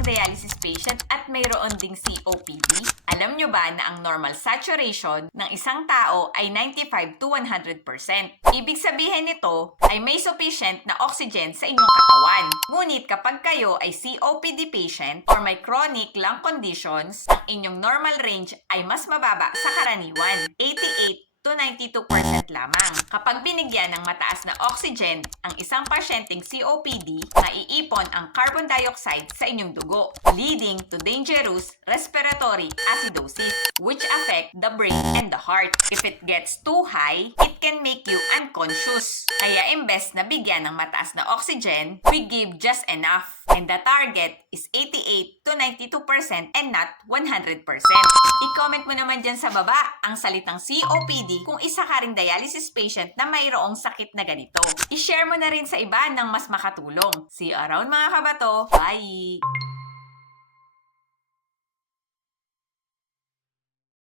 kang dialysis patient at mayroon ding COPD? Alam nyo ba na ang normal saturation ng isang tao ay 95 to 100%? Ibig sabihin nito ay may sufficient na oxygen sa inyong katawan. Ngunit kapag kayo ay COPD patient or may chronic lung conditions, ang inyong normal range ay mas mababa sa karaniwan, 88 to 92% lamang. Kapag binigyan ng mataas na oxygen ang isang pasyenteng COPD, maiipon ang carbon dioxide sa inyong dugo, leading to dangerous respiratory acidosis, which affect the brain and the heart. If it gets too high, it can make you unconscious. Kaya imbes na bigyan ng mataas na oxygen, we give just enough. And the target is 88 to 92% and not 100%. I-comment mo naman dyan sa baba ang salitang COPD kung isa ka ring dialysis patient na mayroong sakit na ganito. I-share mo na rin sa iba ng mas makatulong. See you around mga kabato. Bye!